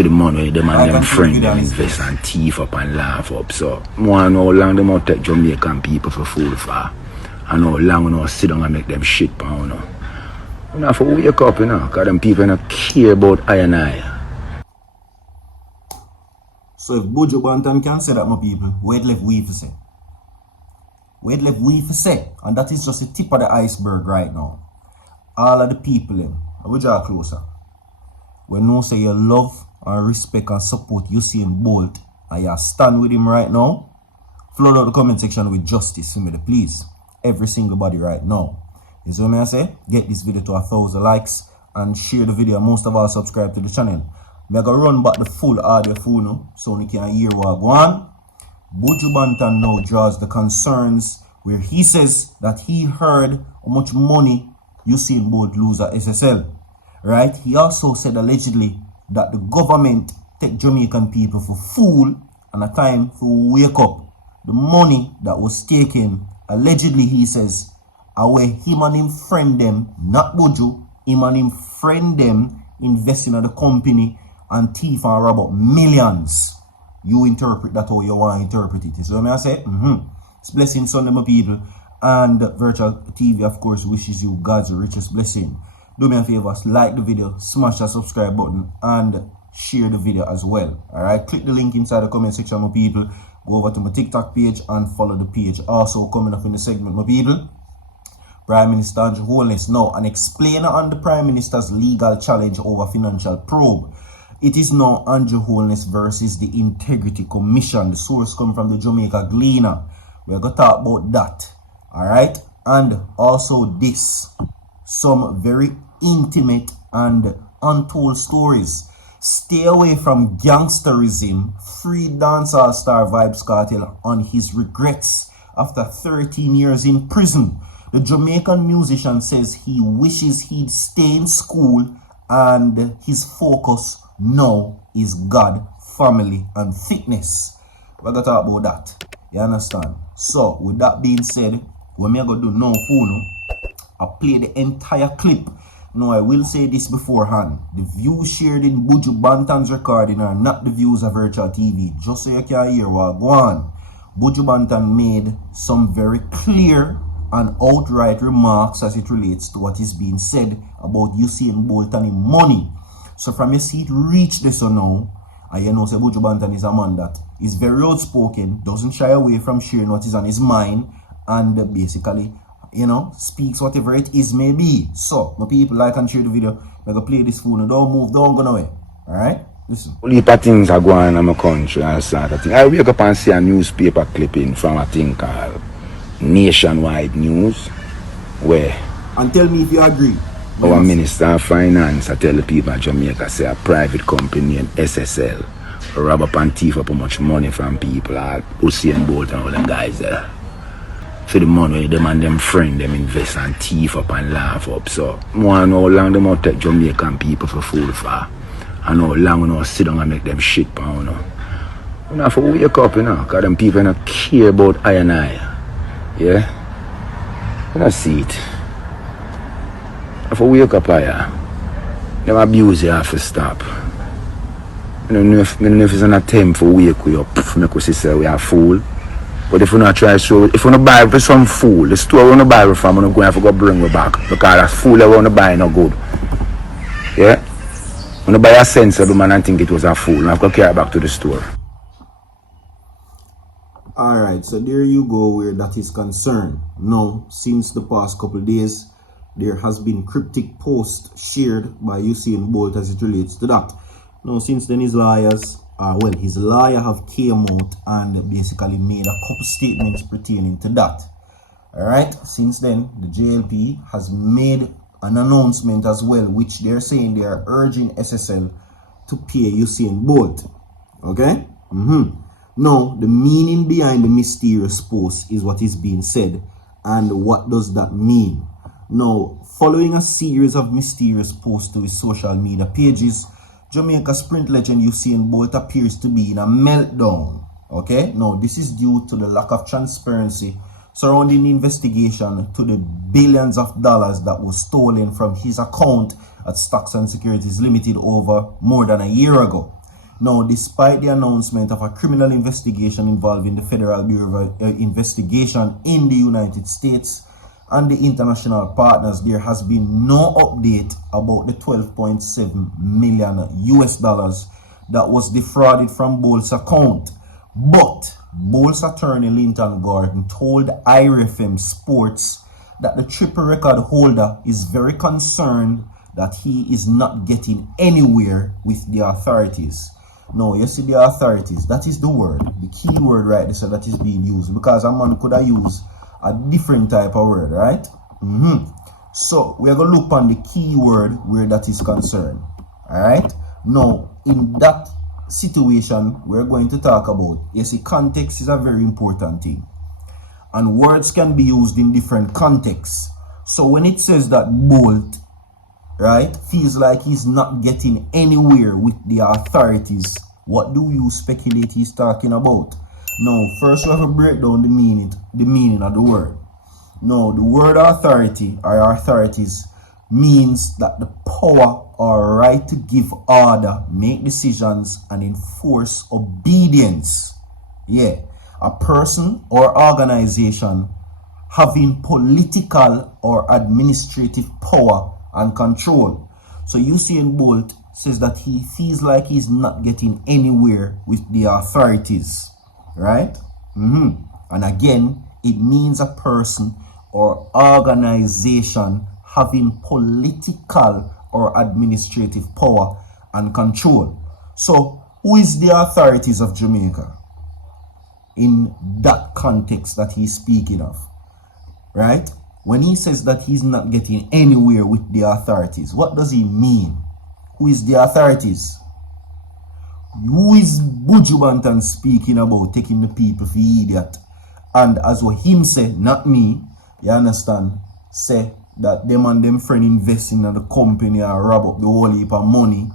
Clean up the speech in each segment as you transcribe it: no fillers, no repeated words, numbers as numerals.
for the money, them and them friend them invest and thief up and laugh up. So, more and how long them out take Jamaican people for fool for. And how long we sit down and make them shit pound. You have to wake up, because them people don't care about I and I. So if Buju Banton can say that, my people, wait left we for say. Wait left we for say. And that is just the tip of the iceberg right now. All of the people, I will draw closer. When you say you love and respect and support Usain Bolt and you stand with him right now, flood out the comment section with justice for me, please. Every single body right now. You see what I say? Get this video to 1,000 likes and share the video. Most of all, subscribe to the channel. I'm going to run back the full audio for now so you can hear what go on. Buju Banton now draws the concerns where he says that he heard how much money Usain Bolt lose at SSL. Right? He also said allegedly that the government take Jamaican people for fool and a time for wake up. The money that was taken, allegedly he says, away him and him friend them, not Buju, him and him friend them investing in the company and thief and rob up millions. You interpret that how you want to interpret it. So I say, it's blessing Sunday, my people. And Virtual TV, of course, wishes you God's richest blessing. Do me a favor, like the video, smash that subscribe button, and share the video as well. Alright, click the link inside the comment section, my people. Go over to my TikTok page and follow the page. Also coming up in the segment, my people, Prime Minister Holness now an explainer on the Prime Minister's legal challenge over financial probe. It is now Andrew Holness versus the Integrity Commission. The source comes from the Jamaica Gleaner. We're going to talk about that. Alright, and also this, some very intimate and untold stories. Stay away from gangsterism. Free dancehall star Vybz Kartel on his regrets after 13 years in prison. The Jamaican musician says he wishes he'd stay in school and his focus now is God, family and fitness. We're going to talk about that. You understand? So, with that being said, what I'm going to do now, I'll play the entire clip. Now, I will say this beforehand. The views shared in Buju Banton's recording are not the views of Virtual TV. Just so you can hear what go on. Buju Banton made some very clear and outright remarks as it relates to what is being said about Usain Bolt and his money. So from your seat, reach this or now, and you know, say Buju Banton is a man that is very outspoken, doesn't shy away from sharing what is on his mind, and basically, you know, speaks whatever it is may be. So, my people, like and share the video. I'm going to play this phone. Don't move, don't go nowhere. Alright? Listen. All the things are going on in my country and sort of thing. I wake up and see a newspaper clipping from a thing called Nationwide News, where... And tell me if you agree. Our Minister of Finance, I tell the people in Jamaica, say a private company named SSL rob up and thief up how much money from people, Usain Bolt and all them guys there. For the money, them and them friend them invest and thief up and laugh up. So, more and how long them out take Jamaican people for fool for. And how long we sit down and make them shit pound. You have to wake up, because them people don't care about I and I. Yeah? You don't see it. You have to wake up higher. Them abuse you have to stop. I don't know if it's an attempt to wake you up, make us say we are fool. But if we not try to, if we not buy for some fool, the store we not buy from, we're going to have to go bring it back. Because that fool that we want to buy no good. Yeah? When you buy a sensor, the man and think it was a fool, and I have to carry it back to the store. Alright, so there you go where that is concerned. Now, since the past couple of days, there has been cryptic posts shared by Usain Bolt as it relates to that. Now, since then his lawyers, his lawyer have came out and basically made a couple statements pertaining to that. Alright, since then, the JLP has made an announcement as well, which they're saying they are urging SSL to pay Usain Bolt. Okay? Now, the meaning behind the mysterious post is what is being said. And what does that mean? Now, following a series of mysterious posts to his social media pages, Jamaica sprint legend Usain Bolt appears to be in a meltdown. Okay? Now, this is due to the lack of transparency surrounding the investigation to the billions of dollars that was stolen from his account at Stocks and Securities Limited over more than a year ago. Now, despite the announcement of a criminal investigation involving the Federal Bureau of Investigation in the United States and the international partners, there has been no update about the 12.7 million US dollars that was defrauded from Bolt's account. But Bolt's attorney Linton Gordon told IRFM Sports that the triple record holder is very concerned that he is not getting anywhere with the authorities. No, you see the authorities, that is the word, the key word right there, so that is being used, because a man could have used a different type of word, right? So we are going to look on the key word where that is concerned. Alright? Now, in that situation, we're going to talk about, you see, context is a very important thing. And words can be used in different contexts. So when it says that Bolt, right, feels like he's not getting anywhere with the authorities, what do you speculate he's talking about? Now, first we have to break down the meaning of the word. Now, the word authority or authorities means that the power or right to give order, make decisions, and enforce obedience. Yeah, a person or organization having political or administrative power and control. So Usain Bolt says that he feels like he's not getting anywhere with the authorities, right? And again, it means a person or organization having political or administrative power and control. So who is the authorities of Jamaica in that context that he's speaking of, right? When he says that he's not getting anywhere with the authorities, what does he mean? Who is the authorities? Who is Buju Banton speaking about taking the people for idiot? And as what him say, not me, you understand, say that them and them friend investing in the company and rob up the whole heap of money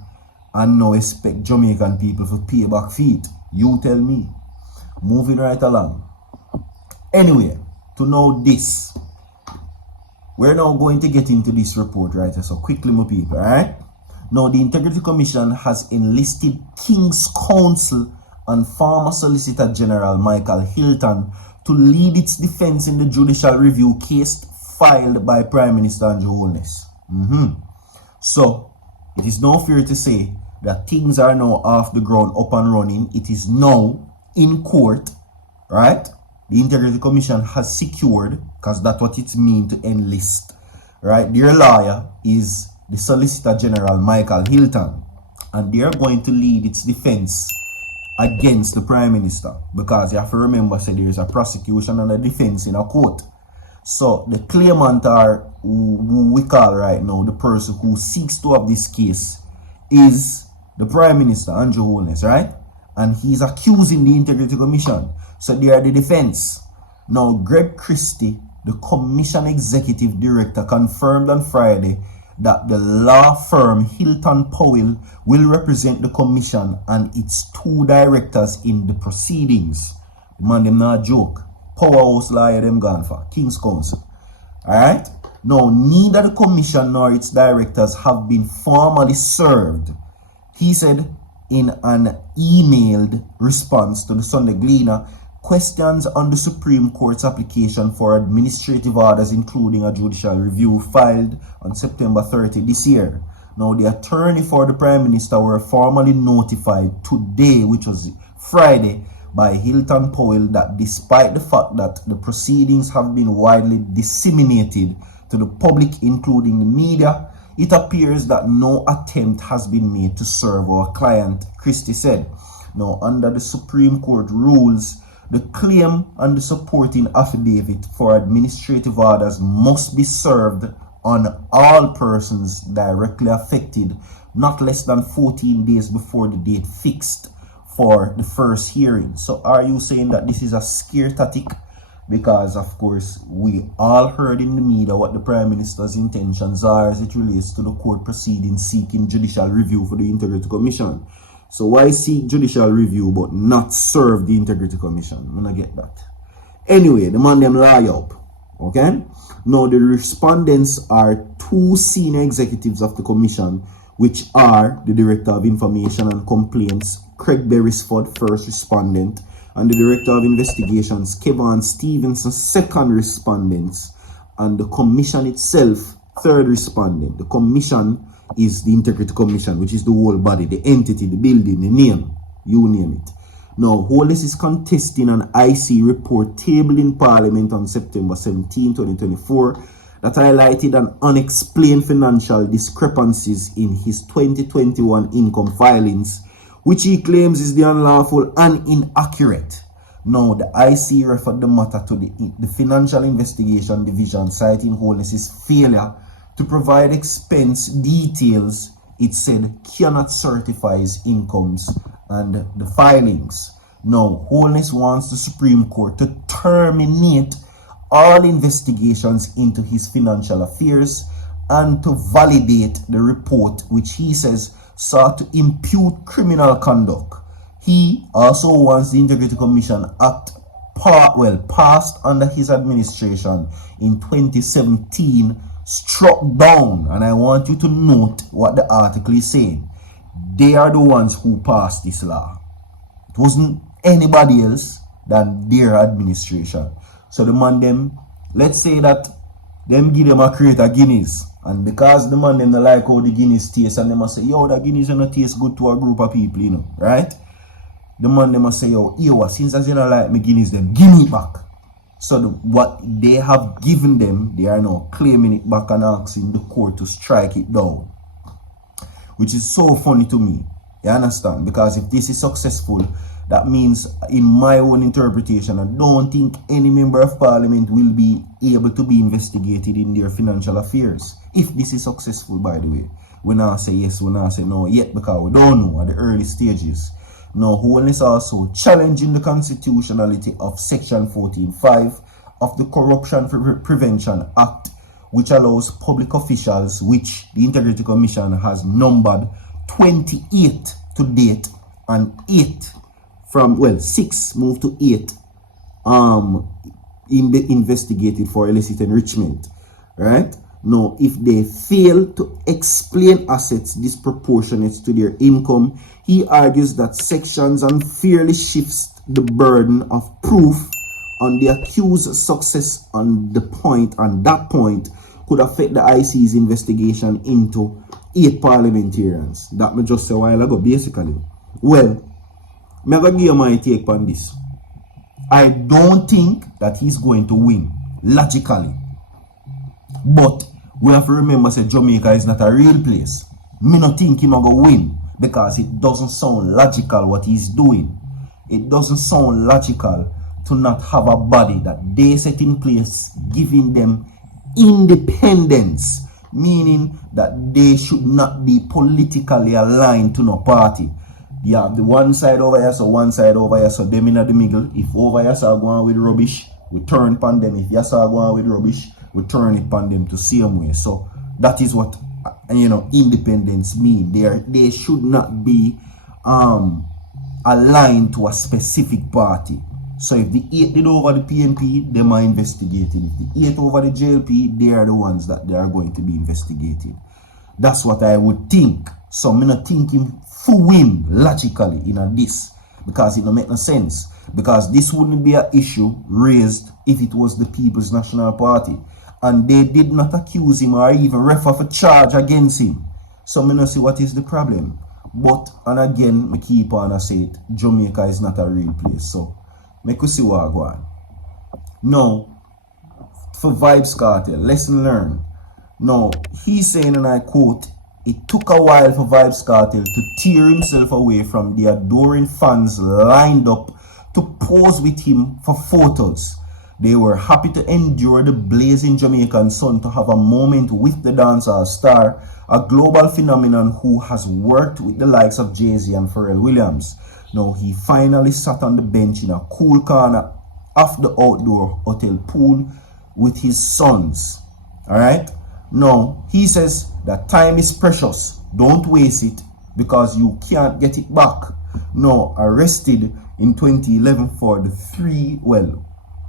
and now expect Jamaican people to pay back feet. You tell me. Moving right along. Anyway, to know this, we're now going to get into this report, right? So quickly, my people, alright? Now, the Integrity Commission has enlisted King's Counsel and former Solicitor General Michael Hilton to lead its defense in the judicial review case filed by Prime Minister Holness. So, it is no fear to say that things are now off the ground, up and running. It is now in court, right? The Integrity Commission has secured, because that's what it means to enlist, right? Their lawyer is the Solicitor General Michael Hilton, and they are going to lead its defense against the Prime Minister, because you have to remember, so there is a prosecution and a defense in a court. So the claimant, are who we call right now the person who seeks to have this case, is the Prime Minister Andrew Holness, right? And he's accusing the Integrity Commission. So they are the defense. Now, Greg Christie, the Commission Executive Director, confirmed on Friday that the law firm Hilton Powell will represent the Commission and its two directors in the proceedings. Man, them not joke. Powerhouse lawyer them gone for. King's Counsel. Alright? Now, neither the Commission nor its directors have been formally served. He said in an emailed response to the Sunday Gleaner, questions on the Supreme Court's application for administrative orders, including a judicial review, filed on September 30 this year. Now, the attorney for the Prime Minister were formally notified today, which was Friday, by Hilton Powell that despite the fact that the proceedings have been widely disseminated to the public, including the media, it appears that no attempt has been made to serve our client, Christie said. Now, under the Supreme Court rules, the claim and the supporting affidavit for administrative orders must be served on all persons directly affected, not less than 14 days before the date fixed for the first hearing. So are you saying that this is a scare tactic? Because, of course, we all heard in the media what the Prime Minister's intentions are as it relates to the court proceedings seeking judicial review for the Integrity Commission. So why seek judicial review but not serve the Integrity Commission? I'm gonna get that. Anyway, the man them lie up. Okay? Now the respondents are two senior executives of the commission which are the Director of Information and Complaints, Craig Beresford, first respondent, and the Director of Investigations, Kevin Stevenson, second respondents, and the Commission itself, third respondent. The Commission is the Integrity Commission, which is the whole body, the entity, the building, the name, you name it. Now, Holness is contesting an IC report tabled in Parliament on September 17, 2024 that highlighted an unexplained financial discrepancies in his 2021 income filings, which he claims is the unlawful and inaccurate. Now, the IC referred the matter to the Financial Investigation Division, citing Holness's failure to provide expense details. It said cannot certify his incomes and the filings. Now, Holness wants the Supreme Court to terminate all investigations into his financial affairs and to validate the report, which he says sought to impute criminal conduct. He also wants the Integrity Commission Act passed under his administration in 2017 struck down. And I want you to note what the article is saying. They are the ones who passed this law. It wasn't anybody else than their administration. So the man them, let's say that them give them a crate of Guinness, and because the man them don't like how the Guinness taste, and they must say, yo, that Guinness don't taste good to a group of people, you know, right? The man them must say, yo, since as you don't like me Guinness, them give me it back. So what they have given them, they are now claiming it back and asking the court to strike it down, which is so funny to me. You understand? Because if this is successful, that means, in my own interpretation, I don't think any member of parliament will be able to be investigated in their financial affairs. If this is successful, by the way. We now say yes, we now say no yet, because we don't know at the early stages. Now, Holness also challenging the constitutionality of Section 14.5 of the Corruption Prevention Act, which allows public officials, which the Integrity Commission has numbered 28 to date, and 8 from, well, 6 moved to 8 investigated for illicit enrichment, right? Now, if they fail to explain assets disproportionate to their income, he argues that sections unfairly shifts the burden of proof on the accused's success on the point, and that point could affect the IC's investigation into 8 parliamentarians. That me just said a while ago, basically. Well, I'm going to give you my take on this. I don't think that he's going to win, logically. But we have to remember that Jamaica is not a real place. Me not think he's not going to win, because it doesn't sound logical what he's doing. It doesn't sound logical to not have a body that they set in place, giving them independence, meaning that they should not be politically aligned to no party. You have the one side over here, so one side over here, so them in the middle. If over here so go on with rubbish, we turn upon them. If you so go on with rubbish, we turn it upon them to same way. So that is what, you know, independence mean. They should not be aligned to a specific party. So if the 8 did over the PNP, they are investigated. If the 8 over the JLP, they are the ones that they are going to be investigated. That's what I would think. So I'm not thinking full win logically in this, because it don't make no sense. Because this wouldn't be an issue raised if it was the People's National Party, and they did not accuse him or even refer for charge against him. So I'm not see what is the problem. But, and again, I keep on and say it, Jamaica is not a real place. So make us see what I go on. Now, for Vybz Kartel, lesson learned. Now, he's saying, and I quote, "It took a while for Vybz Kartel to tear himself away from the adoring fans lined up to pose with him for photos. They were happy to endure the blazing Jamaican sun to have a moment with the dancehall star, a global phenomenon who has worked with the likes of Jay-Z and Pharrell Williams. Now, he finally sat on the bench in a cool corner of the outdoor hotel pool with his sons." Alright? Now, he says that time is precious. Don't waste it, because you can't get it back. Now, arrested in 2011 for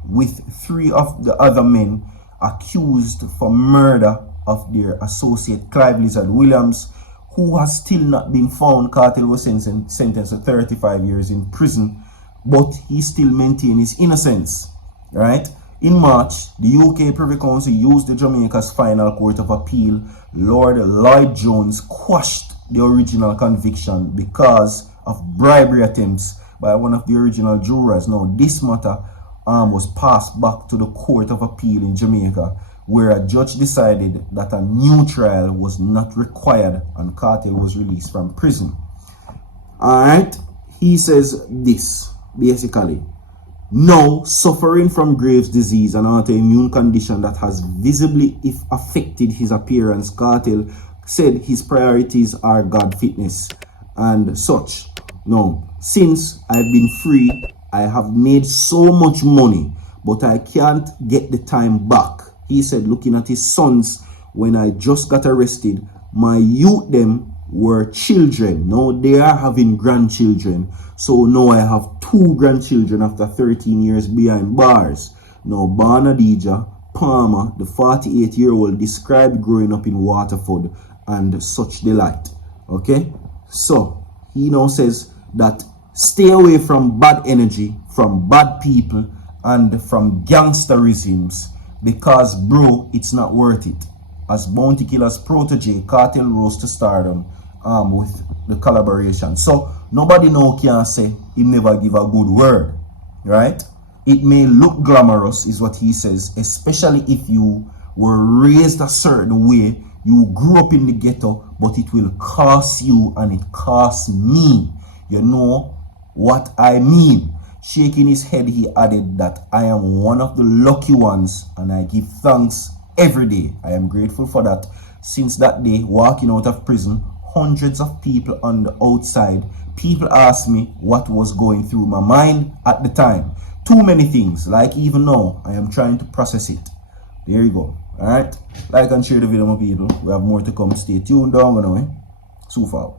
with 3 of the other men accused for murder of their associate Clive Lizard Williams, who has still not been found. Kartel was sentenced to 35 years in prison, but he still maintained his innocence, right? In March, the UK Privy Council used the Jamaica's final court of appeal. Lord Lloyd Jones quashed the original conviction because of bribery attempts by one of the original jurors. Now, this matter was passed back to the Court of Appeal in Jamaica, where a judge decided that a new trial was not required and Kartel was released from prison. Alright, he says this, basically. Now, suffering from Graves' disease, an autoimmune condition that has visibly affected his appearance, Kartel said his priorities are God fitness and such. Now, since I've been free, I have made so much money, but I can't get the time back. He said, looking at his sons, when I just got arrested, my youth them were children. Now they are having grandchildren. So now I have 2 grandchildren after 13 years behind bars. Now Barnadija Palmer, the 48-year-old, described growing up in Waterford and such delight. Okay? So he now says that stay away from bad energy, from bad people, and from gangsterisms, because bro, it's not worth it. As Bounty Killer's protege, Kartel rose to stardom with the collaboration. So nobody now can say he never give a good word, right? It may look glamorous, is what he says, especially if you were raised a certain way, you grew up in the ghetto, but it will cost you and it costs me. You know what I mean? Shaking his head, he added that I am one of the lucky ones and I give thanks every day. I am grateful for that. Since that day, walking out of prison, hundreds of people on the outside, people asked me what was going through my mind at the time. Too many things, like even now, I am trying to process it. There you go. Alright? Like and share the video, my people. We have more to come. Stay tuned down, so far.